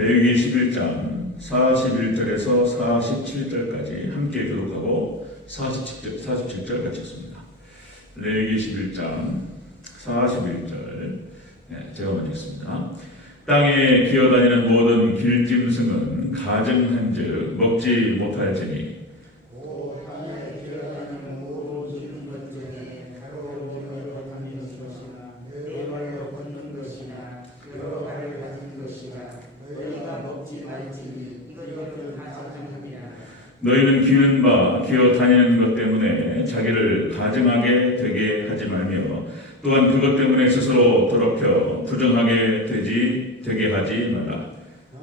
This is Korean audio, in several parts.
레위기 11장 41절에서 47절까지 함께 교독하고 47절 같이 읽습니다. 레위기 11장 41절 제가 먼저 읽습니다. 땅에 기어다니는 모든 길짐승은 가증한즉 먹지 못할지니 너희는 기는 바 기어 다니는 것 때문에 자기를 가증하게 되게 하지 말며 또한 그것 때문에 스스로 더럽혀 부정하게 되게 하지 말라.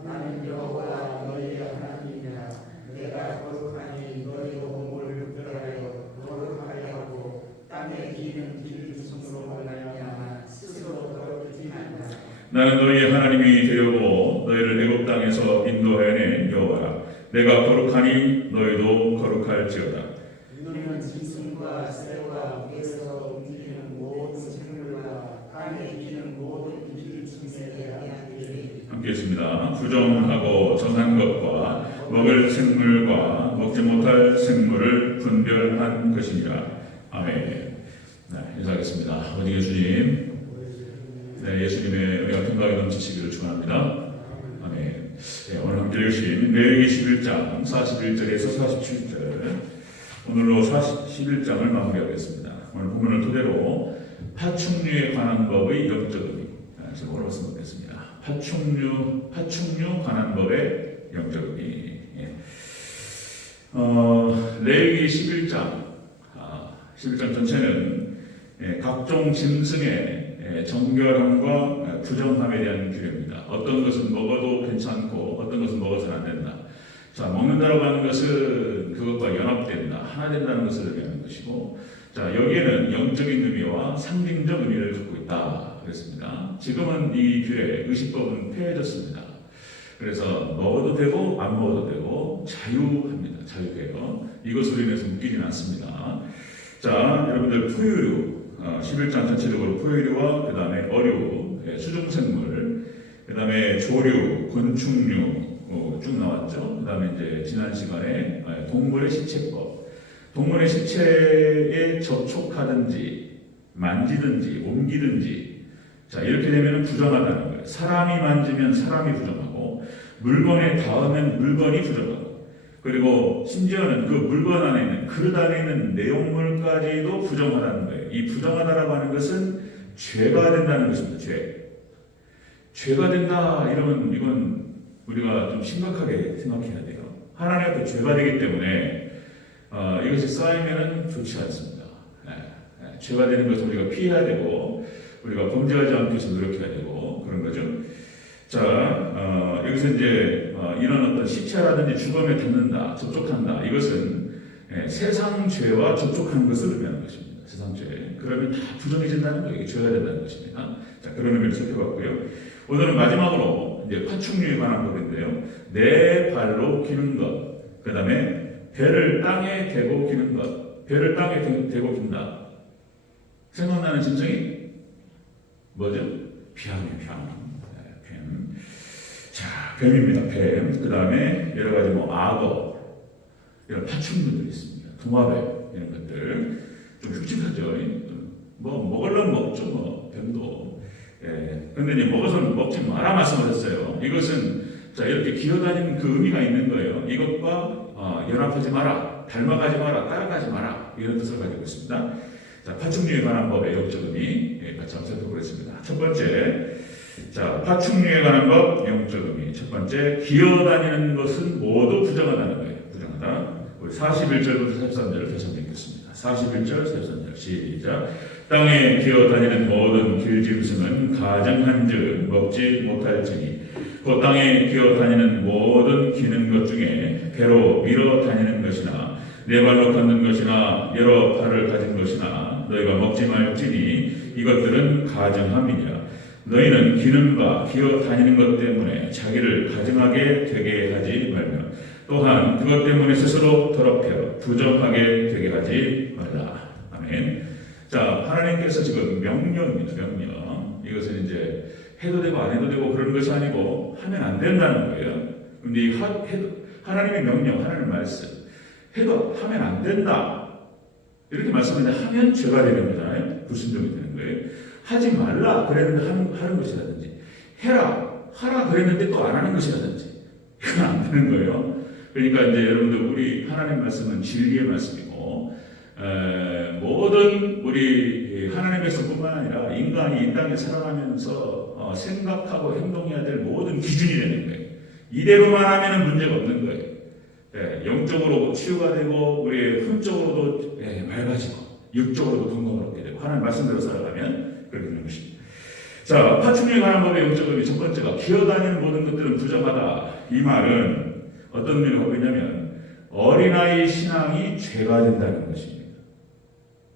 나는 여호와 너희의 하나님이라. 내가 거룩하니 너희 몸을 특별하여 거룩하게 하고 땅에 기는 길짐승으로 말미암아 스스로 더럽히지 말라. 나는 너희의 하나님이 되었고 너희를 애굽 땅에서 인도하여 여호와라. 내가 거룩하니 너희도 거룩할지어다. 너희는 짐승과 새와 물에서 움직이는 모든 생물과 땅에 기는 모든 길짐승에 대하여 함께 했습니다. 부정하고 정한 것과 먹을 생물과 먹지 못할 생물을 분별한 것이니라. 아멘. 네, 인사하겠습니다. 어디 예수님, 네, 예수님의 은혜가 평강이 넘치시기를 축원합니다. 아멘. 네, 오늘 함께 읽으신 레위기 11장 41절에서 47절, 오늘로 41장을 마무리하겠습니다. 오늘 본문을 토대로 파충류에 관한 법의 영적 의미 제목으로 말씀드리겠습니다. 파충류 관한 법의 영적 의미. 레위기 11장 전체는 각종 짐승의 정결함과 부정함에 대한 규례입니다. 어떤 것은 먹어도 괜찮고 어떤 것은 먹어서는 안 된다. 자, 먹는다라고 하는 것은 그것과 연합된다, 하나 된다는 것을 의미하는 것이고, 자, 여기에는 영적인 의미와 상징적 의미를 갖고 있다 그랬습니다. 지금은 이 규례, 의식법은 폐해졌습니다. 그래서 먹어도 되고 안 먹어도 되고 자유합니다. 자유해요. 이것으로 인해서 묶이진 않습니다. 자, 여러분들 포유류, 11장 전체적으로 포유류와 그 다음에 어류, 수중생물, 그 다음에 조류, 곤충류 쭉 나왔죠. 그 다음에 이제 지난 시간에 동물의 시체법, 동물의 시체에 접촉하든지 만지든지 옮기든지, 자, 이렇게 되면 부정하다는 거예요. 사람이 만지면 사람이 부정하고 물건에 닿으면 물건이 부정하고, 그리고 심지어는 그 물건 안에 있는 그릇 안에 있는 내용물까지도 부정하다는 거예요. 이 부정하다라고 하는 것은 죄가 된다는 것입니다. 죄가 된다 이러면 이건 우리가 좀 심각하게 생각해야 돼요. 하나님 앞에 죄가 되기 때문에 이것이 쌓이면은 좋지 않습니다. 죄가 되는 것을 우리가 피해야 되고 우리가 범죄하지 않기 위해서 노력해야 되고 그런 거죠. 자, 여기서 이제 이런 어떤 시체라든지 주검에 닿는다, 접촉한다, 이것은 세상 죄와 접촉하는 것을 의미하는 것입니다. 세상 죄. 그러면 다 부정해진다는 거예요. 죄가 된다는 것입니다. 자, 그런 의미를 살펴봤고요. 오늘은 마지막으로 이제 파충류에 관한 법인데요. 네 발로 기는 것, 그 다음에 배를 땅에 대고 기는 것. 배를 땅에 대고 긴다. 생각나는 짐승이 뭐죠? 뱀이에요, 뱀. 자, 뱀입니다, 뱀. 그 다음에 여러 가지 악어, 이런 파충류들이 있습니다. 도마뱀, 이런 것들. 좀 흉측하죠. 먹으려면 먹죠, 뱀도. 그런데 이제 먹어서는 먹지 마라 말씀하셨어요. 이것은 자, 이렇게 기어다니는 그 의미가 있는 거예요. 이것과 연합하지 마라, 닮아가지 마라, 따라가지 마라, 이런 뜻을 가지고 있습니다. 자, 파충류에 관한 법의 영적 의미 같이 한번 살펴보겠습니다. 첫 번째, 자, 파충류에 관한 법 영적 의미. 첫 번째, 기어다니는 것은 모두 부정하다는 거예요. 부정하다. 우리 41절부터 43절을 다시 한번 읽겠습니다. 41절, 43절 시작. 땅에 기어다니는 모든 길짐승은 가증한즉 먹지 못할지니 그 땅에 기어다니는 모든 기는 것 중에 배로 밀어 다니는 것이나 네 발로 걷는 것이나 여러 발을 가진 것이나 너희가 먹지 말지니 이것들은 가증함이니라. 너희는 기는 바 기어 다니는 것 때문에 자기를 가증하게 되게 하지 말며 또한 그것 때문에 스스로 더럽혀 부정하게 되게 하지 말라. 아멘. 자, 하나님께서 지금 명령입니다. 명령. 이것은 이제 해도 되고 안 해도 되고 그런 것이 아니고 하면 안 된다는 거예요. 근데 이 하나님의 명령, 하나님의 말씀, 해도 하면 안 된다. 이렇게 말씀하는데 하면 죄가 되는 거잖아요. 불순종이 되는 거예요. 하지 말라 그랬는데 하는 것이라든지, 하라 그랬는데 또 안 하는 것이라든지, 이건 안 되는 거예요. 그러니까 이제 여러분들, 우리 하나님 말씀은 진리의 말씀이고, 모든 우리 하나님에서뿐만 아니라 인간이 이 땅에 살아가면서 생각하고 행동해야 될 모든 기준이 되는 거예요. 이대로만 하면 문제가 없는 거예요. 영적으로 치유가 되고, 우리魂적으로도 맑아지고, 육적으로도 건강을 얻게 되고, 하나님 말씀대로 살아가면 그렇게 되는 것입니다. 자, 파충류에 관한 법의 영적 의미 첫 번째가 기어다니는 모든 것들은 부정하다. 이 말은 어떤 의미를 하고 있냐면 어린아이 신앙이 죄가 된다는 것입니다.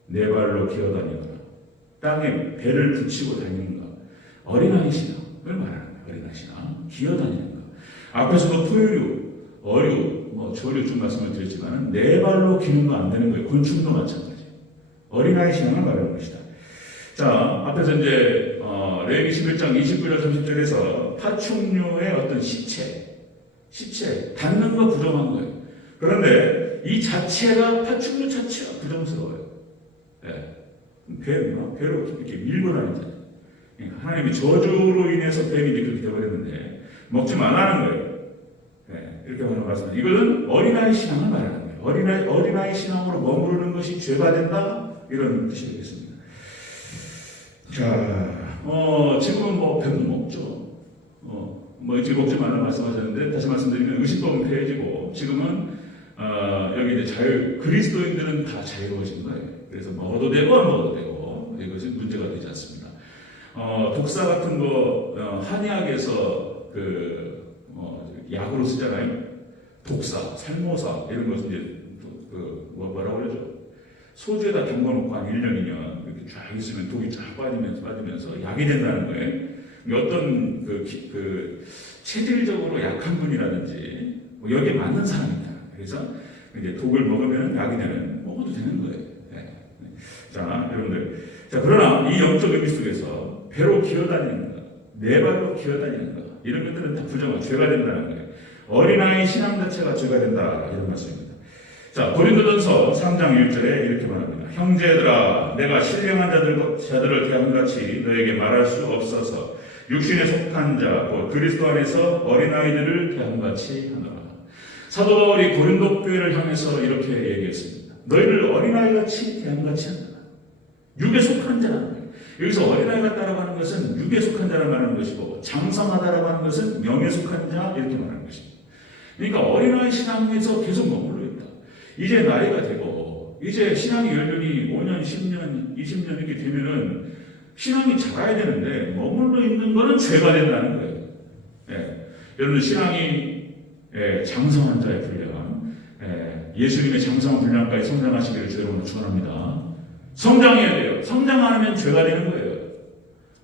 네 발로 기어다니거나 땅에 배를 붙이고 다니는 것, 어린아이 신앙을 말하는 거예요. 어린아이 신앙, 기어다니는 것. 앞에서도 포유류, 어류, 조류 좀 말씀을 드렸지만 네 발로 기는 거 안 되는 거예요. 곤충도 마찬가지. 어린아이 신앙을 말하는 것이다. 자, 앞에서 이제 레위기 11장 29절 30절에서 파충류의 어떤 시체 닿는 거 부정한 거예요. 그런데 이 자체가, 파충류 자체가 부정스러워요. 배로 이렇게 밀고 다니잖아요. 하나님의 저주로 인해서 뱀이 그렇게 되어버렸는데 먹지 말라는 거예요. 이렇게 말씀하십니다. 이것은 어린아이 신앙을 말하는 거예요. 어린아이 신앙으로 머무르는 것이 죄가 된다, 이런 뜻이 되겠습니다. 자, 지금은 뱀도 먹죠. 이제 먹지 말라 말씀하셨는데, 다시 말씀드리면 의식법은 폐해지고, 지금은 여기 이제 그리스도인들은 다 자유로워진 거예요. 그래서 먹어도 되고 안 먹어도 되고, 이것은 문제가 되지 않습니다. 독사 같은 거 한의학에서 약으로 쓰잖아요. 독사, 살모사 이런 것은 이제 뭐라고 그러죠? 소주에다 담궈놓고 한 1년, 2년 이렇게 쫙 있으면 독이 쫙 빠지면서 약이 된다는 거예요. 어떤 체질적으로 약한 분이라든지 여기에 맞는 사람이다. 그래서 이제 독을 먹으면 약이 먹어도 되는 거예요. 자, 여러분들. 자, 그러나 이 영적 의미 속에서 배로 기어다니는 것, 네 발로 기어다니는 것, 이런 것들은 다 부정한 죄가 된다는 거예요. 어린아이 신앙 자체가 죄가 된다, 이런 말씀입니다. 자, 고린도전서 3장 1절에 이렇게 말합니다. 형제들아, 내가 신령한 자들을 대함같이 너에게 말할 수 없어서 육신에 속한 자, 그리스도 안에서 어린아이들을 대함같이 하노라. 사도 바울이 고린도 교회를 향해서 이렇게 얘기했습니다. 너희를 어린아이같이 대함같이 한다. 육에 속한 자라는 거예요. 여기서 어린아이가 따라가는 것은 육에 속한 자를 말하는 것이고, 장성하다라고 하는 것은 명에 속한 자, 이렇게 말하는 것입니다. 그러니까 어린아이 신앙에서 계속 머물러 있다. 이제 나이가 되고, 이제 신앙이 열변이 5년, 10년, 20년 이렇게 되면은 신앙이 자라야 되는데 머물러 있는 것은 죄가 된다는 거예요. 여러분, 신앙이 장성한 자의 분량, 예수님의 장성한 분량까지 성장하시기를 주여러분 축원합니다. 성장해야 돼요. 성장 안 하면 죄가 되는 거예요.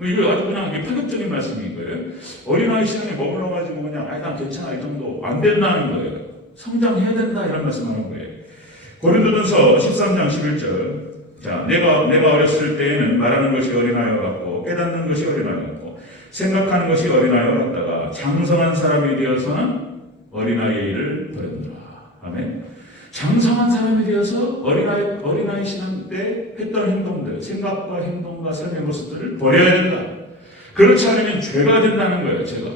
이거 아주 그냥 파격적인 말씀인 거예요. 어린아이 신앙에 머물러가지고 그냥 난 괜찮아 이 정도 안 된다는 거예요. 성장해야 된다, 이런 말씀하는 거예요. 고린도전서 13장 11절. 자, 내가 어렸을 때에는 말하는 것이 어린아이와 같고 깨닫는 것이 어린아이와 같고 생각하는 것이 어린아이와 같다가 장성한 사람이 되어서는 어린아이의 일을 버렸노라. 아멘. 장성한 사람이 되어서 어린아이 신앙 때 했던 행동들, 생각과 행동과 삶의 모습들을 버려야 된다. 그렇지 않으면 죄가 된다는 거예요. 죄가.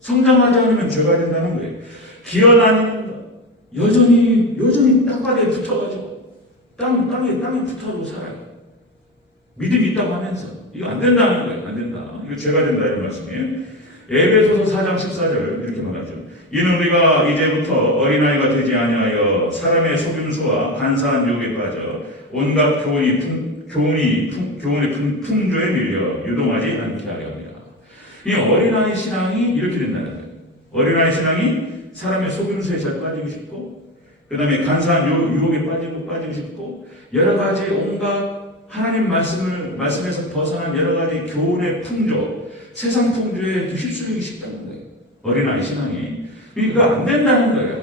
성장하지 않으면 죄가 된다는 거예요. 기어다니는 것, 여전히 땅바닥에 붙어가지고 땅에 붙어도 살아요. 믿음이 있다고 하면서 이거 안 된다는 거예요. 안 된다. 이거 죄가 된다, 이런 말씀이에요. 에베소서 4장 14절 이렇게 말하죠. 이는 우리가 이제부터 어린아이가 되지 아니하여 사람의 속임수와 간사한 유혹에 빠져 온갖 교훈의 풍조에 밀려 유동하지 않게 하려 합니다. 이 어린아이 신앙이 이렇게 된다는 거예요. 어린아이 신앙이 사람의 속임수에 잘 빠지고 싶고, 그 다음에 간사한 유혹에 빠지고 싶고, 여러 가지 온갖 하나님 말씀에서 벗어난 여러 가지 교훈의 풍조, 세상 풍조에 휩쓸리기 쉽다는 거예요. 어린아이 신앙이. 이거 안 된다는 거예요.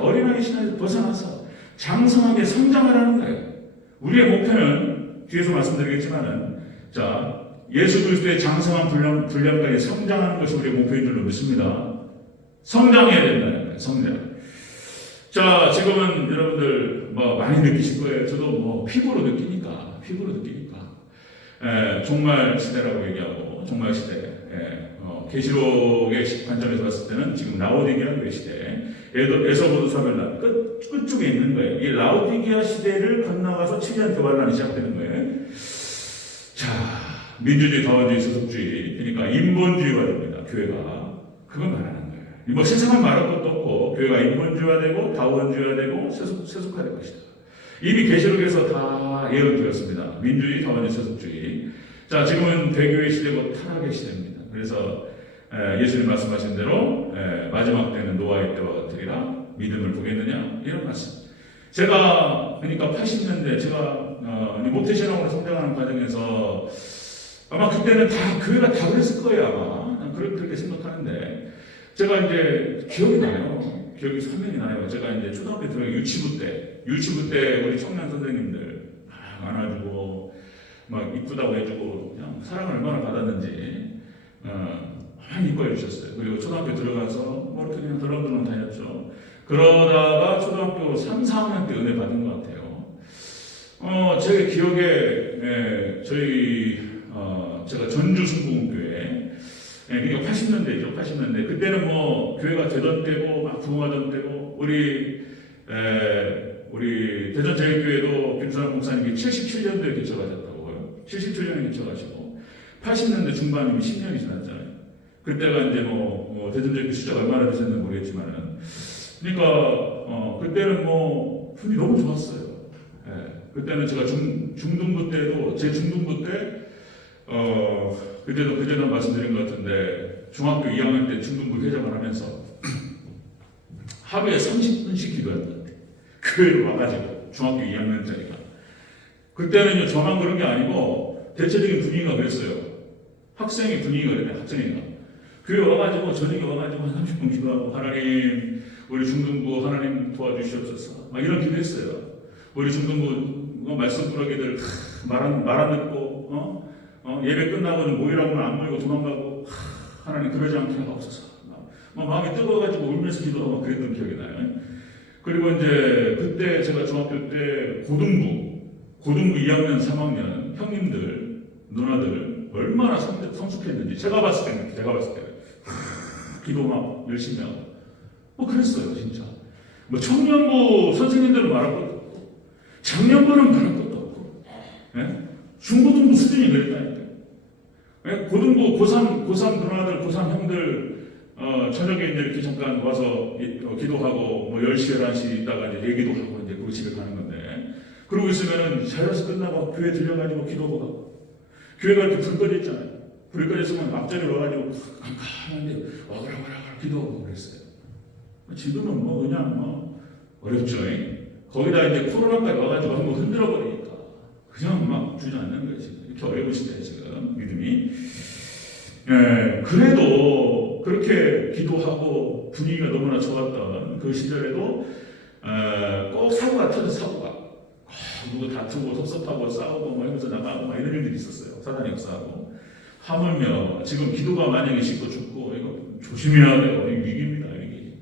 어린아이 신앙에서 벗어나서 장성하게 성장을 하는 거예요. 우리의 목표는 뒤에서 말씀드리겠지만은, 자, 예수 그리스도의 장성한 분량까지 성장하는 것이 우리의 목표인 줄로 믿습니다. 성장해야 된다는 거예요. 성장. 자, 지금은 여러분들 뭐 많이 느끼실 거예요. 저도 뭐 피부로 느끼니까. 종말 시대라고 얘기하고 종말 시대. 계시록의 관점에서 봤을 때는 지금 라오디게아 교회 시대, 에서보드사벨라 끝쪽에 있는 거예요. 이 라오디게아 시대를 건너가서 최대한 교환란이 시작되는 거예요. 자, 민주주의, 다원주의, 세속주의, 그러니까 인본주의가 됩니다. 교회가 그건 말하는 거예요. 뭐 세상은 말할 것도 없고 교회가 인본주의화되고 다원주의화되고 세속화될 것이다. 이미 계시록에서 다 예언되었습니다. 민주주의, 다원주의, 세속주의. 자, 지금은 대교의 시대고 타락의 시대입니다. 그래서 예수님 말씀하신 대로 마지막 때는 노아의 때와 같으리라. 믿음을 보겠느냐? 이런 말씀. 제가 그러니까 80년대 제가 모태신앙으로 성장하는 과정에서 아마 그때는 다 교회가 다 그랬을 거예요. 아마 그렇게 생각하는데 제가 이제 기억이 나요. 기억이 선명히 나요. 제가 이제 초등학교 들어가 유치부 때 우리 청년 선생님들 막 안아주고 막 이쁘다고 해주고 그냥 사랑을 얼마나 받았는지 많이 이뻐해 주셨어요. 그리고 초등학교 들어가서 뭐 이렇게 그냥 덜렁덜렁 다녔죠. 그러다가 초등학교 3, 4학년 때 은혜 받은 것 같아요. 제 기억에 제가 전주 순복음교회 그러니까 80년대죠. 80년대 그때는 뭐 교회가 되던 때고 막 부흥하던 때고 우리 대전제일교회도 김선환 목사님이 77년도에 개척하셨다고요. 77년에 개척하시고 80년대 중반이면 10년이 지났잖아요. 그때가 이제 뭐 대전제일교회 숫자가 얼마나 되셨는지 모르겠지만은 그러니까 그때는 뭐 분이 너무 좋았어요. 그때는 제가 중등부 때도 제 중등부 때 그때도 말씀드린 것 같은데 중학교 2학년 때 중등부 회장을 하면서 하루에 30분씩 기도했는데 교회로 와가지고 중학교 2학년짜리가 그때는 저만 그런 게 아니고 대체적인 분위기가 그랬어요. 학생의 분위기가 그랬네. 학생이가 교회 와가지고 저녁에 와가지고 한 30분 기도하고 하나님 우리 중등부 하나님 도와주시옵소서 막 이런 기도했어요. 우리 중등부 말씀꾸러기들 말 안 듣고 예배 끝나고는 모이라고는 안 모이고 도망가고 하나님 그러지 않게 하옵소서. 막 마음이 뜨거워가지고 울면서 기도하고 그랬던 기억이 나요. 그리고 이제 그때 제가 중학교 때 고등부 2학년 3학년 형님들 누나들 얼마나 성숙했는지 제가 봤을 때는 기도 막 열심히 하고 뭐 그랬어요 진짜. 뭐 청년부 선생님들은 말할 것도 없고 장년부는 말할 것도 없고 중고등부 수준이 그랬다니까요. 고등부 고3 누나들 고3 형들 저녁에 이제 이렇게 잠깐 와서 기도하고 뭐 10시 11시 있다가 이제 얘기도 하고 이제 그 집에 가는 건데 그러고 있으면은 자율학습 끝나고 교회 들려가지고 기도하고 가고 교회가 이렇게 불 꺼져 있잖아요. 불이 꺼져 있으면 앞자리에 와가지고 깜깜한데 어그락어락 기도하고 그랬어요. 지금은 뭐 그냥 어렵죠. 거기다 이제 코로나까지 와가지고 한번 흔들어 버리니까 그냥 막 주저앉는 거예요. 지금 이렇게 어려운 시대에 지금 믿음이. 그래도 그렇게 기도하고 분위기가 너무나 좋았던 그 시절에도 꼭 사고가 터져. 누구 다투고 섭섭하고 싸우고 뭐 하면서 나가고 막 이런 일들이 있었어요. 사단이 역사하고 하물며 지금 기도가 만약에 씻고 죽고 이거 조심해야 돼요. 위기입니다. 위기.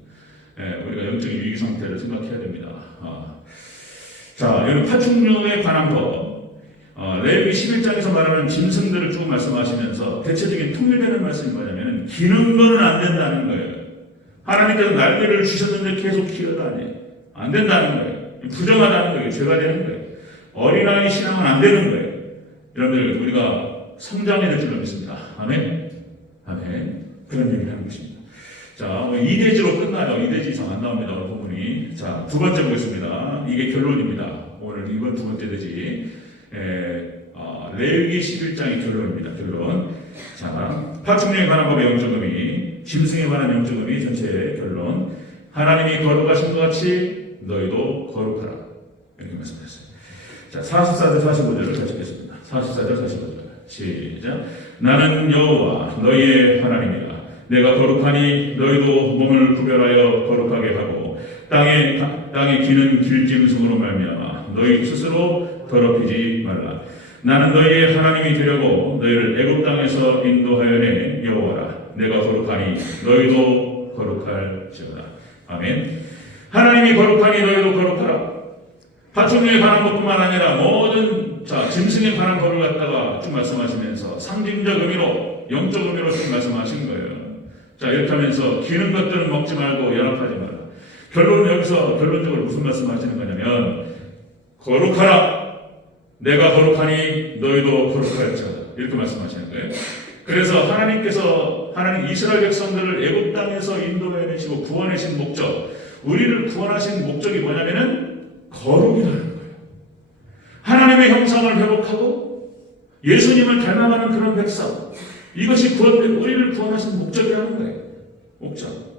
우리가 영적인 위기 상태를 생각해야 됩니다. 자, 여기 파충류에 관한 것 레위기 11장에서 말하는 짐승들을 쭉 말씀하시면서 대체적인 통일되는 말씀이 뭐냐면 기는 거는 안 된다는 거예요. 하나님께서 날개를 주셨는데 계속 기어다니 안 된다는 거예요. 부정하다는 거예요. 죄가 되는 거예요. 어린아이 신앙은 안 되는 거예요. 여러분들 우리가 성장해야 될 줄로 믿습니다. 아멘. 그런 얘기를 하는 것입니다. 자, 2대지로 끝나요. 2대지 이상 안 나옵니다. 오늘 부분이. 자, 두 번째 보겠습니다. 이게 결론입니다. 오늘 이번 두 번째 대지. 레위기 11장의 결론입니다. 결론. 자, 파충류에 관한 법의 영적 의미, 짐승에 관한 영적 의미 전체의 결론. 하나님이 거룩하신 것 같이 너희도 거룩하라. 이렇게 말씀하셨어요. 자, 44절 45절을 같이 읽겠습니다. 44절 45절 시작. 나는 여호와 너희의 하나님이라. 내가 거룩하니 너희도 몸을 구별하여 거룩하게 하고 땅에 기는 길짐승으로 말미암아 너희 스스로 더럽히지 말라. 나는 너희의 하나님이 되려고 너희를 애굽 땅에서 인도하여낸 여호와라. 내가 거룩하니 너희도 거룩할지어다. 아멘. 하나님이 거룩하니 너희도 거룩하라. 파충류에 관한 것뿐만 아니라 모든 짐승에 관한 거를 갖다가 쭉 말씀하시면서 상징적 의미로, 영적 의미로 쭉 말씀하신 거예요. 이렇게 하면서 기는 것들은 먹지 말고 연합하지 마라. 결론적으로 무슨 말씀하시는 거냐면 거룩하라. 내가 거룩하니 너희도 거룩할지어다. 이렇게 말씀하시는 거예요. 그래서 하나님 이스라엘 백성들을 애굽 땅에서 인도해내시고 구원하신 목적, 우리를 구원하신 목적이 뭐냐면은 거룩이라는 거예요. 하나님의 형상을 회복하고 예수님을 닮아가는 그런 백성, 이것이 우리를 구원하신 목적이라는 거예요. 목적.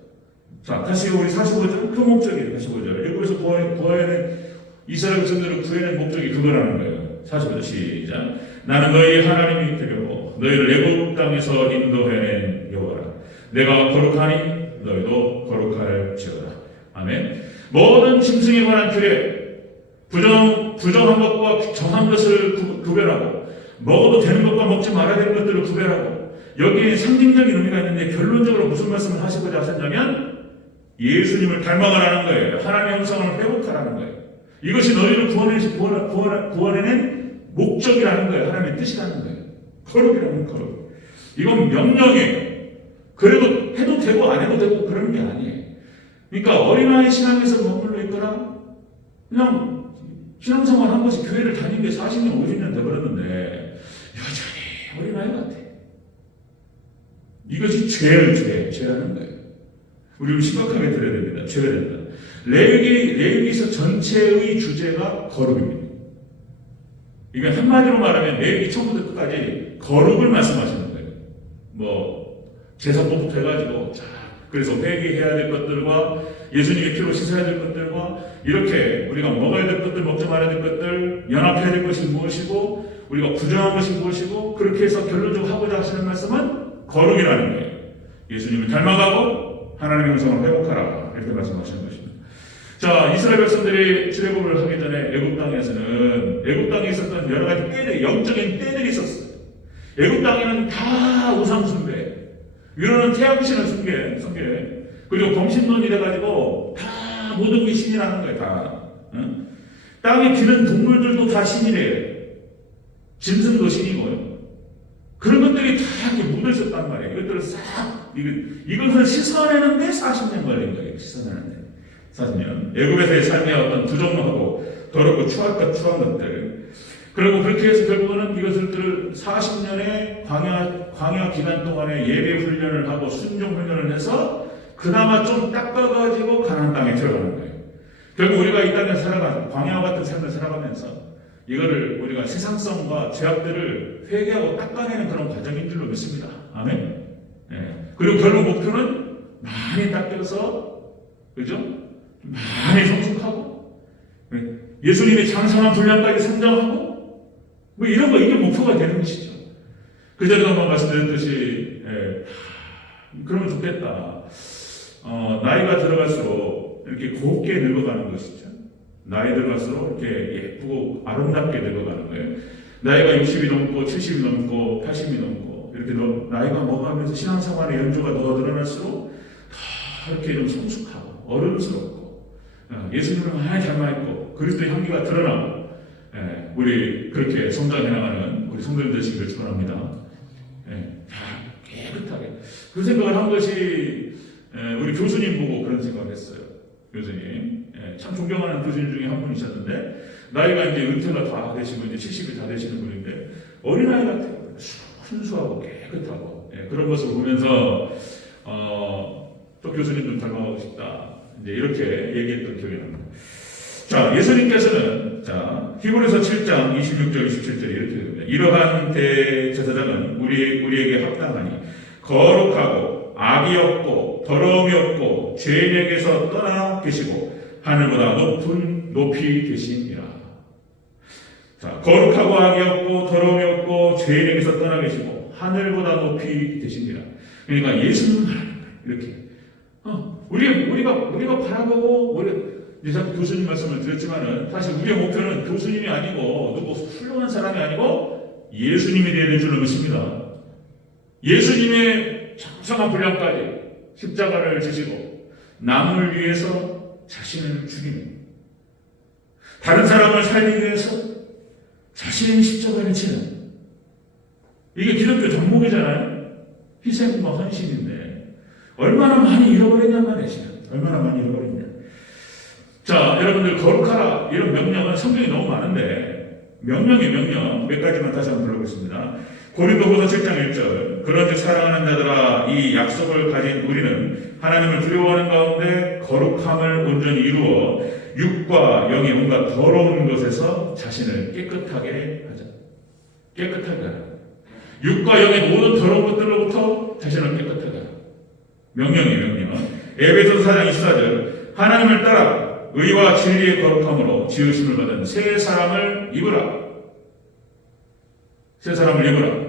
다시 우리 45절 그 목적이에요. 45절 애굽에서 구원해낸 이스라엘 백성들을 구해낸 목적이 그거라는 거예요. 45절 시작. 나는 너희의 하나님이 되려고 너희를 애굽 땅에서 인도해낸 여호와라. 내가 거룩하니 너희도 거룩할지어다. 아멘. 모든 짐승에 관한 규례, 부정한 것과 정한 것을 구별하고, 먹어도 되는 것과 먹지 말아야 되는 것들을 구별하고, 여기에 상징적인 의미가 있는데 결론적으로 무슨 말씀을 하시고자 하셨냐면 예수님을 닮아가라는 거예요. 하나님의 형상을 회복하라는 거예요. 이것이 너희를 구원해낸 목적이라는 거예요. 하나님의 뜻이라는 거예요. 거룩이라는 거룩. 이건 명령이에요. 그래도 해도 되고 안 해도 되고 그런 게 아니에요. 그러니까 어린아이 신앙에서 머물러 있거나 그냥 신앙생활 한 것이 교회를 다닌 게 40년, 50년 돼버렸는데 여전히 어린아이 같아. 이것이 죄라는 거예요. 우리는 심각하게 들어야 됩니다. 죄가 된다. 레위기서 전체의 주제가 거룩입니다. 이게 한마디로 말하면 레위기 처음부터 끝까지 거룩을 말씀하시는 거예요. 제사법부터 해가지고 그래서 회개해야 될 것들과 예수님의 피로 씻어야 될 것들과 이렇게 우리가 먹어야 될 것들, 먹지 말아야 될 것들, 연합해야 될 것이 무엇이고 우리가 부정한 것이 무엇이고, 그렇게 해서 결론적으로 하고자 하시는 말씀은 거룩이라는 거예요. 예수님을 닮아가고 하나님의 형상을 회복하라, 이렇게 말씀하시는 것입니다. 이스라엘 백성들이 출애굽을 하기 전에 애굽 땅에 있었던 여러 가지 영적인 때들이 있었어요. 애굽 땅에는 다 우상 숭배, 위로는 태양신을 숭배, 그리고 범신론이 돼가지고 다 모든 게 신이라는 거예요. 다. 응? 땅에 기는 동물들도 다 신이래요. 짐승도 신이고요. 그런 것들이 다 이렇게 묻어 있었단 말이에요. 이것들을 이것을 씻어내는데 40년 걸린 거예요. 씻어내는데 40년. 애굽에서의 삶의 어떤 부정하고 더럽고 추한 것들. 그리고 그렇게 해서 결국은 이것들을 40년의 광야 기간 동안에 예배 훈련을 하고 순종 훈련을 해서 그나마 좀 닦아가지고 가나안 땅에 들어가는 거예요. 결국 우리가 이 땅에 광야와 같은 삶을 살아가면서 이거를 우리가 세상성과 죄악들을 회개하고 닦아내는 그런 과정인 줄로 믿습니다. 아멘. 그리고 결국 목표는 많이 닦여서, 그죠? 많이 성숙하고, 예수님의 장성한 분량까지 성장하고, 이런 거, 이게 목표가 되는 것이죠. 그 전에도 한번 말씀드렸듯이, 그러면 좋겠다. 나이가 들어갈수록 이렇게 곱게 늙어가는 것이죠. 나이 들어갈수록 이렇게 예쁘고 아름답게 늙어가는 거예요. 나이가 60이 넘고 70이 넘고 80이 넘고 이렇게 나이가 먹어가면서 신앙생활의 연조가 더 늘어날수록 더 이렇게 좀 성숙하고 어른스럽고 예수님을 많이 닮아있고 그리스도의 향기가 드러나고, 우리 그렇게 성장해 나가는 우리 성도님들 되시길 축원합니다. 깨끗하게 그 생각을 한 것이 우리 교수님 보고 그런 생각을 했어요. 교수님, 참 존경하는 교수님 중에 한 분이셨는데 나이가 이제 은퇴가 다 되시고 이제 70이 다 되시는 분인데 어린아이 같아요. 순수하고 깨끗하고, 그런 모습을 보면서 또 교수님 좀 닮아가고 싶다, 이제 이렇게 얘기했던 기억이 납니다. 예수님께서는 히브리서 7장 26절 27절에 이렇게 됩니다. 이러한 대제사장은 우리에게 합당하니 거룩하고 악이 없고 더러움이 없고 죄인에게서 떠나 계시고 하늘보다 높이 계시니라. 거룩하고 악이 없고 더러움이 없고 죄인에게서 떠나 계시고 하늘보다 높이 계시니라. 그러니까 예수님을 말하는 거예요. 이렇게 우리가 바라보고 이제 자꾸 교수님 말씀을 드렸지만은 사실 우리의 목표는 교수님이 아니고 누구 훌륭한 사람이 아니고 예수님이 되어야 될 줄로 믿습니다. 예수님의 장성한 분량까지 십자가를 지시고 남을 위해서 자신을 죽이는, 다른 사람을 살리기 위해서 자신의 십자가를 지는, 이게 기독교 덕목이잖아요. 희생과 헌신인데 얼마나 많이 잃어버렸냔 말이에요. 얼마나 많이 잃어버렸냐. 자, 여러분들 거룩하라 이런 명령은 성경이 너무 많은데 명령의 명령 몇 가지만 다시 한번 불러보겠습니다. 고린도후서 7장 1절 그런즉 사랑하는 자들아 이 약속을 가진 우리는 하나님을 두려워하는 가운데 거룩함을 온전히 이루어 육과 영의 온갖 더러운 것에서 자신을 깨끗하게 하자. 깨끗하게 하라. 육과 영의 모든 더러운 것들로부터 자신을 깨끗하게 하라. 명령이 명령. 에베소서 4장 24절 하나님을 따라 의와 진리의 거룩함으로 지으심을 받은 새 사람을 입으라. 새 사람을 입으라.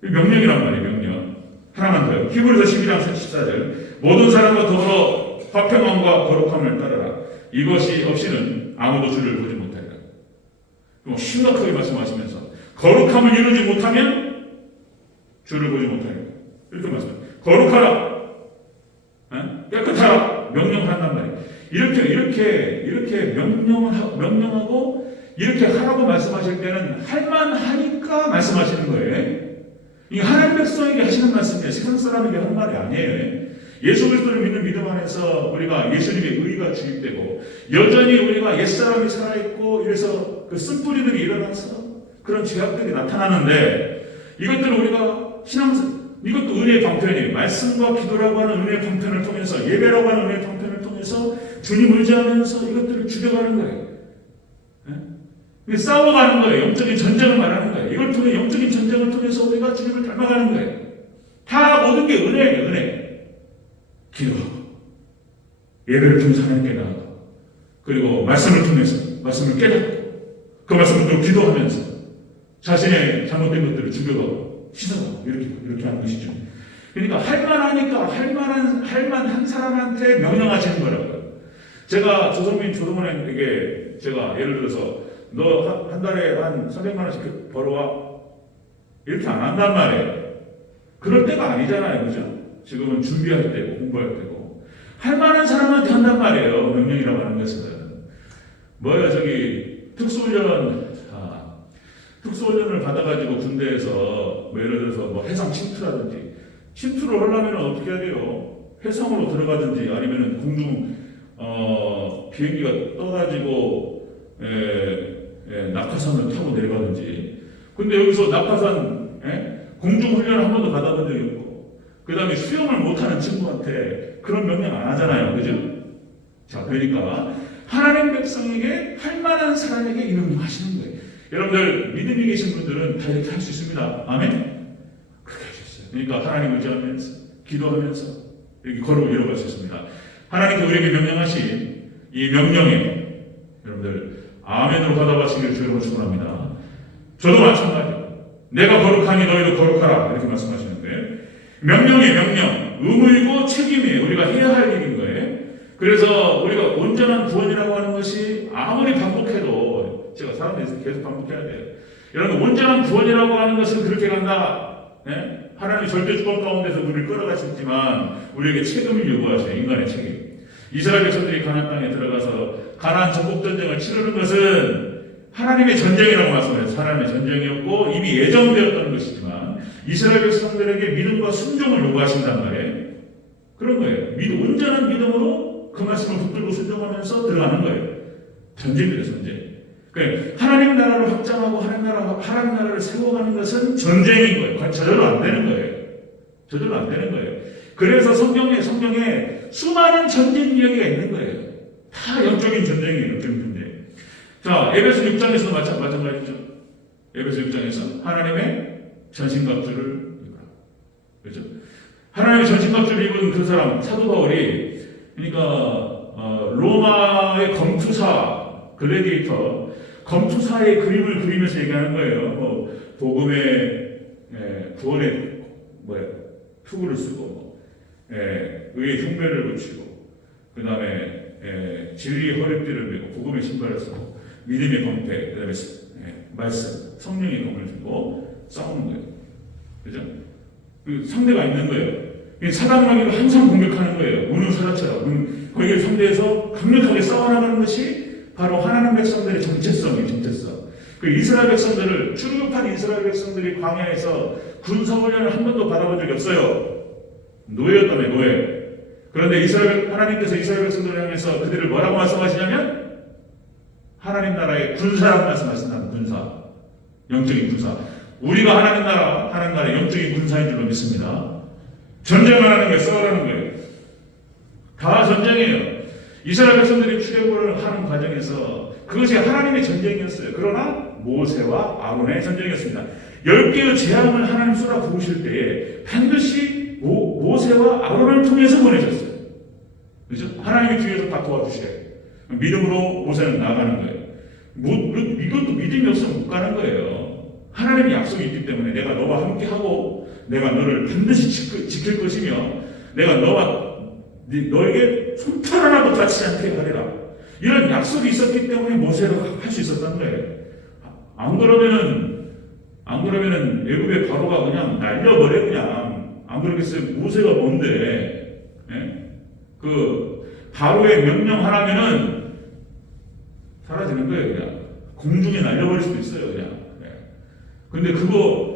명령이란 말이에요. 명령. 하나만 더요. 히브리서 12장 14절 모든 사람과 더불어 화평함과 거룩함을 따르라. 이것이 없이는 아무도 주를 보지 못하리라. 심각하게 말씀하시면서 거룩함을 이루지 못하면 주를 보지 못하리라. 이렇게 말씀합니다. 거룩하라. 깨끗하라. 명령한단 말이에요. 이렇게 명령하고 이렇게 하라고 말씀하실 때는 할만하니까 말씀하시는 거예요. 이 하나님 백성에게 하시는 말씀이에요. 세상 사람에게 하는 말이 아니에요. 예수 그리스도를 믿는 믿음 안에서 우리가 예수님의 의가 주입되고 여전히 우리가 옛사람이 살아있고 이래서 그 쓴뿌리들이 일어나서 그런 죄악들이 나타나는데 이것들을 우리가 이것도 은혜의 방편이에요. 말씀과 기도라고 하는 은혜의 방편을 통해서 예배라고 하는 은혜의 방편을 통해서 주님 의지하면서 이것들을 죽여가는 거예요. 싸워가는 거예요. 영적인 전쟁을 말하는 거예요. 이걸 통해 영적인 전쟁을 통해서 우리가 주님을 닮아가는 거예요. 다 모든 게 은혜예요. 은혜. 기도하고 예배를 통해서 하나님께 나아가고 그리고 말씀을 통해서 말씀을 깨닫고 그 말씀을 또 기도하면서 자신의 잘못된 것들을 죽여가고 씻어가고 이렇게 하는 것이죠. 그러니까 할만하니까 할만한 사람한테 명령하시는 거라고요. 제가 조동원에게 제가 예를 들어서 너 한 달에 한 300만 원씩 벌어와 이렇게 안 한단 말이에요. 그럴 때가 아니잖아요. 그죠? 지금은 준비할 때고 공부할 때고 할 만한 사람한테 한단 말이에요. 명령이라고 하는 것은 특수훈련을 받아가지고 군대에서 뭐 예를 들어서 뭐 해상 침투라든지 침투를 하려면 어떻게 해야 돼요? 해상으로 들어가든지 아니면은 공중 비행기가 떠가지고 낙하산을 타고 내려가든지. 근데 여기서 낙하산 공중 훈련을 한 번도 받아본 적이 없고 그 다음에 수영을 못하는 친구한테 그런 명령 안 하잖아요. 그죠? 자, 그러니까 하나님 백성에게 할 만한 사람에게 이 명령 하시는 거예요. 여러분들 믿음이 계신 분들은 다 이렇게 할 수 있습니다. 아멘? 그렇게 하셨어요. 그러니까 하나님 의지하면서 기도하면서 이렇게 걸어 이뤄갈 수 있습니다. 하나님께 우리에게 명령하신 이 명령에 여러분들 아멘으로 받아가시기를 주님으로 축원합니다. 저도 마찬가지예요. 내가 거룩하니 너희도 거룩하라 이렇게 말씀하시는데 명령의 명령, 의무이고 책임이에요. 우리가 해야 할 일인 거예요. 그래서 우리가 온전한 구원이라고 하는 것이 아무리 반복해도 제가 사람들에서 계속 반복해야 돼요. 여러분 온전한 구원이라고 하는 것은 그렇게 간다. 하나님이 절대 주권 가운데서 우리를 끌어가셨지만 우리에게 책임을 요구하셔요. 인간의 책임. 이스라엘 백성들이 가나안 땅에 들어가서 가나안 정복 전쟁을 치르는 것은 하나님의 전쟁이라고 말씀해서 하나님의 전쟁이었고 이미 예정되었던 것이지만 이스라엘 백성들에게 믿음과 순종을 요구하신단 말이에요. 그런 거예요. 온전한 믿음으로 그 말씀을 붙들고 순종하면서 들어가는 거예요. 전쟁이에요. 전쟁. 그러니까 하나님 나라를 확장하고 하나님 나라를 세워가는 것은 전쟁인 거예요. 저절로 안 되는 거예요. 저절로 안 되는 거예요. 그래서 성경에 수많은 전쟁 이야기가 있는 거예요. 다 영적인 전쟁이에요. 영적인 전쟁. 자, 에베소 6장에서도 마찬가지죠. 에베소 6장에서 하나님의 전신갑주를 입으라. 그렇죠? 하나님의 전신갑주를 입은 그 사람 사도 바울이 그러니까 로마의 검투사 글래디에이터 검투사의 그림을 그리면서 얘기하는 거예요. 뭐 복음의 구원의 투구를 쓰고 의의 흉배를 붙이고 그 다음에 진리의 허리띠를 메고 복음의 신발을 쓰고 믿음의 방패 그 다음에 말씀, 성령의 공을 주고 싸우는 거예요. 그죠? 그 상대가 있는 거예요. 사단마귀가 항상 공격하는 거예요. 우는 사자처럼. 거기에 상대해서 강력하게 싸워나가는 것이 바로 하나님 백성들의 정체성이에요. 정체성. 그 이스라엘 백성들을, 출애굽한 이스라엘 백성들이 광야에서 군사훈련을 한 번도 받아본 적이 없어요. 노예였다며, 노예. 그런데 하나님께서 이스라엘 백성들을 향해서 그들을 뭐라고 말씀하시냐면 하나님 나라의 군사라고 말씀하신다는 군사. 영적인 군사. 우리가 하나님 나라 영적인 군사인 줄로 믿습니다. 전쟁을 하는 거예요. 싸우라는 거예요. 다 전쟁이에요. 이스라엘 백성들이 출애굽을 하는 과정에서 그것이 하나님의 전쟁이었어요. 그러나 모세와 아론의 전쟁이었습니다. 10개의 재앙을 하나님 쏟아 부으실 때에 반드시 모세와 아론을 통해서 보내셨어요. 그죠? 하나님이 뒤에서 다 도와주셔요. 믿음으로 모세는 나가는 거예요. 이것도 믿음이 없으면 못 가는 거예요. 하나님의 약속이 있기 때문에 내가 너와 함께하고 내가 너를 반드시 지킬 것이며 내가 너에게 손털 하나도 다치지 않게 하리라. 이런 약속이 있었기 때문에 모세가 할 수 있었던 거예요. 안 그러면은 애굽의 바로가 그냥 날려버려. 그냥 안 그러겠어요. 모세가 뭔데? 예? 그 바로의 명령 하나면은 사라지는 거예요. 그냥 공중에 날려버릴 수도 있어요. 그냥. 근데 그거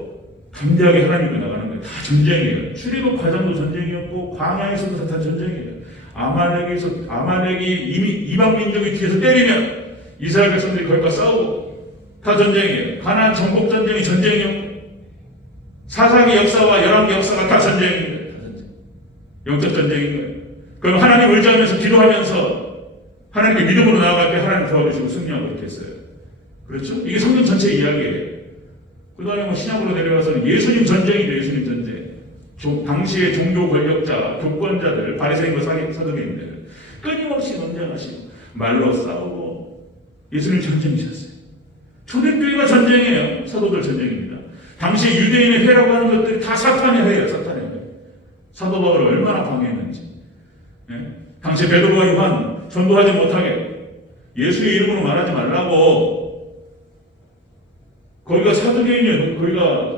담대하게 하나님께 나가는 거예요. 다 전쟁이에요. 출애굽 과정도 전쟁이었고 광야에서도 다 전쟁이에요. 아말렉이 이미 이방 민족이 뒤에서 때리면 이스라엘 백성들이 거기과 싸우고 다 전쟁이에요. 가나안 정복 전쟁이 전쟁이었고 사사기 역사와 열왕기 역사가 다 전쟁입니다. 다 전쟁. 영적 전쟁인 거예요. 그럼 하나님 의지하면서 기도하면서 하나님께 믿음으로 나아갈 때 하나님 도와주시고 승리하고 이렇게 했어요. 그렇죠? 이게 성경 전체 이야기예요. 그 다음에 신약으로 내려가서는 예수님 전쟁이죠. 예수님 전쟁. 당시의 종교 권력자, 교권자들, 바리새인과 사두개인들 끊임없이 논쟁하시고 말로 싸우고 예수님 전쟁이셨어요. 초대교회가 전쟁이에요. 사도들 전쟁입니다. 당시 유대인의 회라고 하는 것들이 다 사탄의 회예요. 사탄의 회. 사도 바울을 얼마나 방해했는지. 예? 당시 베드로와 요한 전도하지 못하게 예수의 이름으로 말하지 말라고. 거기가 사두개인이에요. 거기가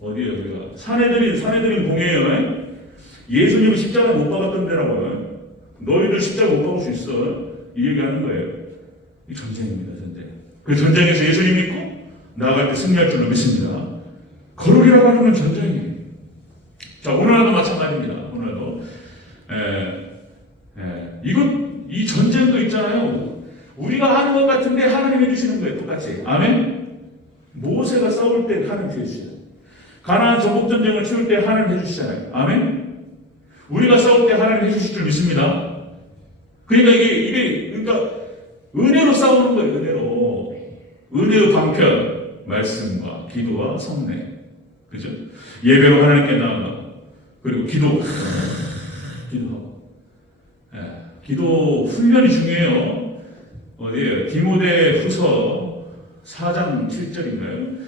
어디예요? 거기가 사내들인 공예예요. 예수님은 십자가 못 박았던 데라고요. 너희들 십자가 못 박을 수 있어. 이 얘기하는 거예요. 이 전쟁입니다. 전쟁. 그 전쟁에서 예수님 믿고 나아갈 때 승리할 줄로 믿습니다. 거룩이라고 하는 건 전쟁이에요. 자, 오늘날도 마찬가지입니다. 오늘도 이 전쟁도 있잖아요. 우리가 하는 것 같은데 하나님 해주시는 거예요. 똑같이. 아멘. 모세가 싸울 때 하나님 해주시잖아요. 가나안 정복 전쟁을 치울 때 하나님 해주시잖아요. 아멘. 우리가 싸울 때 하나님 해주실 줄 믿습니다. 그러니까 그러니까 은혜로 싸우는 거예요. 은혜의 방편, 말씀과 기도와 성례, 그죠? 예배로 하나님께 나아가 그리고 기도하고. 기도 훈련이 중요해요. 어디에요? 디모데 후서 4장 7절인가요?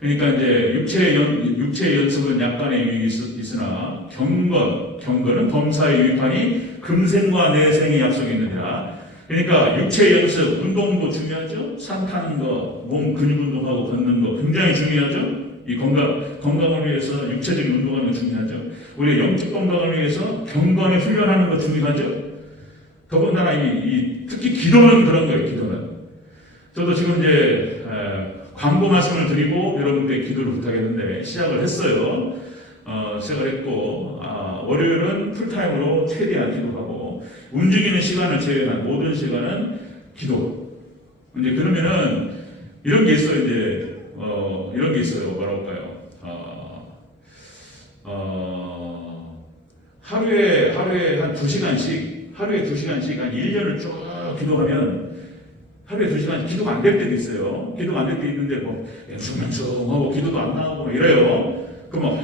그러니까 이제 육체 연습은 약간의 유익이 있으나 경건은 범사의 유익하니 금생과 내생의 약속이 있느니라. 그러니까 육체 연습, 운동도 중요하죠. 산 타는 거, 몸 근육 운동하고 걷는 거 굉장히 중요하죠. 이 건강을 위해서 육체적인 운동하는 거 중요하죠. 우리 영적 건강을 위해서 경건에 훈련하는 거 중요하죠. 더군다나 특히 기도는 그런 거예요. 기도는. 저도 지금 이제 광고 말씀을 드리고 여러분들의 기도를 부탁했는데 시작을 했어요. 시작을 했고 월요일은 풀타임으로 최대한 기도하고 움직이는 시간을 제외한 모든 시간은 기도. 이제 그러면은 이런 게 있어요. 이제 이런 게 있어요. 뭐라고 할까요? 하루에 한 2시간씩 하루에 2시간씩 한 1년을 쭉 기도하면 하루에 2시간 기도가 안 될 때도 있어요. 기도가 안 될 때 있는데 맹숭맹숭하고 기도도 안 나오고 그래요. 그러면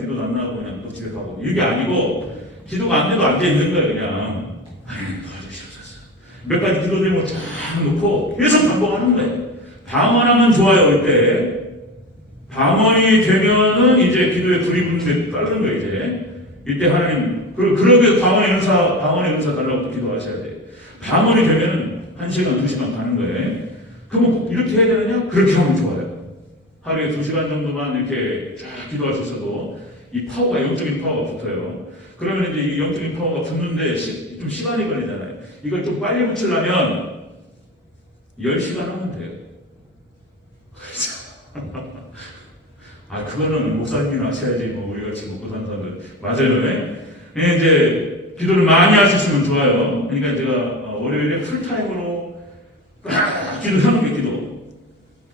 기도도 안 나오고 그냥 또 집에 가고 이게 아니고 기도가 안 돼도 앉아 있는 거예요. 그냥 도와주시옵소서. 몇 가지 기도 제목 쫙 놓고 계속 반복하는 거예요. 방언하면 좋아요. 이때 방언이 되면은 이제 기도에 불이 붙는 빠른 거예요. 이때 하나님 그러게 방언의 은사 달라고 또 기도하셔야 돼요. 방언이 되면은 1시간 2시간 가는 거예요. 그러면 이렇게 해야 되느냐? 그렇게 하면 좋아요. 하루에 2시간 정도만 이렇게 쫙 기도할 수 있어도 이 파워가, 영적인 파워가 붙어요. 그러면 이제 이 영적인 파워가 붙는데 좀 시간이 걸리잖아요. 이걸 좀 빨리 붙이려면 10시간 하면 돼요. 그거는 목사님이 하셔야지, 뭐, 우리 같이 먹고 사는 사람들. 맞아요, 네? 이제, 기도를 많이 할 수 있으면 좋아요. 그러니까 제가 월요일에 풀타임으로 기도하는 게 기도.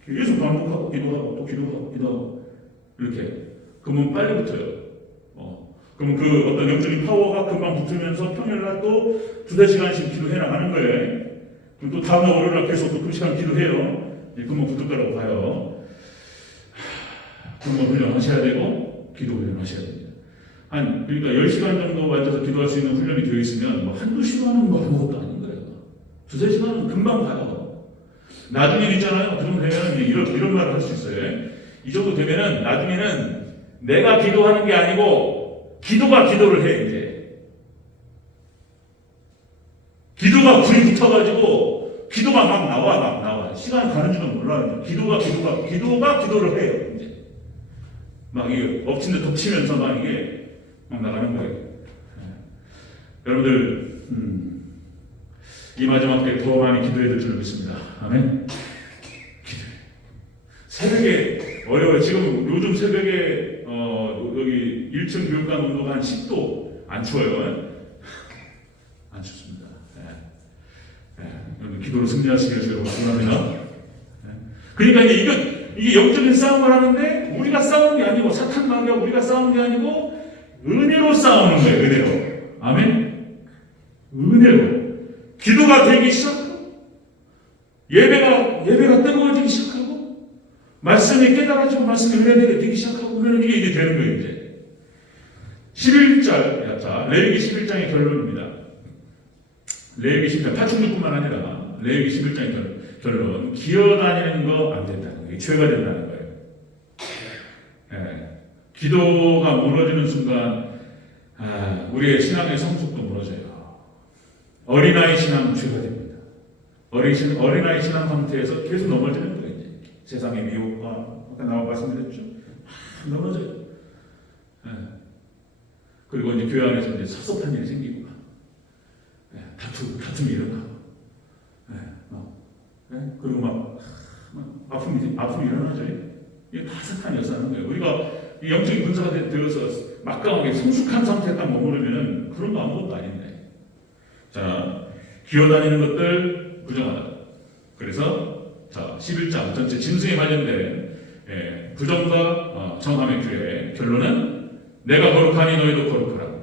계속 반복하고, 기도하고, 또 기도하고, 기도하고. 이렇게. 그러면 빨리 붙어요. 그러면 그 어떤 영적인 파워가 금방 붙으면서 평일날 또 2-3시간씩 기도해 나가는 거예요. 그럼 또 다음날 월요일날 계속 또 2시간 기도해요. 금방 붙을 거라고 봐요. 그런 거 훈련하셔야 되고 기도 훈련하셔야 됩니다. 그러니까 10시간 정도 앉아서 기도할 수 있는 훈련이 되어 있으면 뭐 1-2시간은 뭐 아무것도 아닌 거예요. 2-3시간은 금방 가요. 나중에 있잖아요. 그 정도 되면 이런 말을 할 수 있어요. 이 정도 되면은 나중에는 내가 기도하는 게 아니고 기도가 기도를 해. 이제 기도가 불이 붙어가지고 기도가 막 나와. 시간 가는 줄은 몰라요. 기도가 기도를 해요. 이제 막 이게 엎친 데 덮치면서 막 이게 막 나가는 거예요. 여러분들 이 마지막 때 더 많이 기도해야 될 줄 믿습니다. 아멘. 새벽에 어려워요. 지금 요즘 새벽에 여기 1층 교육관 온도가 한 10도 안 추워요. 안 춥습니다. 여러분 기도로 승리하시길 주로 축원합니다. 그러니까 이게 영적인 싸움을 하는데 우리가 싸우는 게 아니고 사탄 마귀와 우리가 싸우는 게 아니고 은혜로 싸우는 거예요. 은혜로. 아멘. 은혜로. 기도가 되기 시작하고 예배가 뜨거워지기 시작하고 말씀이 깨달아지고 말씀이 은혜가 되기 시작하고 그러면 이게 되는 거예요. 이제 11절 레위기 11장의 결론입니다. 레위기 11장 파충류뿐만 아니라 레위기 11장의 결론 기어다니는 거 안 된다는 거예요. 죄가 된다는 거예요. 기도가 무너지는 순간 우리의 신앙의 성숙도 무너져요. 어린아이 신앙 죄가 됩니다. 어린아이 신앙 상태에서 계속 넘어지는 거예요. 이제. 세상의 미혹과 아까 나와 말씀드렸죠. 넘어져요. 그리고 이제 교회 안에서 이제 섭섭한 일이 생기고 다툼이 일어나고 그리고 막 아픔이 일어나죠. 이게 다 사탄이 역사하는 거예요. 우리가 이 영적인 군사가 되어서 막강하게 성숙한 상태에 딱 머무르면 그런 거 아무것도 아닌데. 자, 기어다니는 것들 부정하다. 그래서 11장 전체 짐승에 관련된 부정과 정함의 규례 결론은 내가 거룩하니 너희도 거룩하라.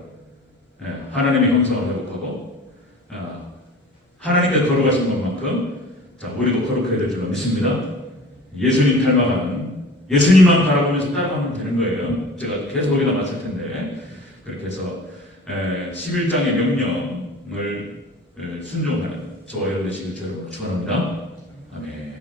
하나님의 형상을 회복하고 하나님께서 거룩하신 것만큼 우리도 거룩해야 될 줄 믿습니다. 예수님 닮아가는 예수님만 바라보면서 따라가면 되는 거예요. 제가 계속 거기다 맞출 텐데 그렇게 해서 11장의 명령을 순종하는 저와 여러분 되시길 축원합니다. 아멘.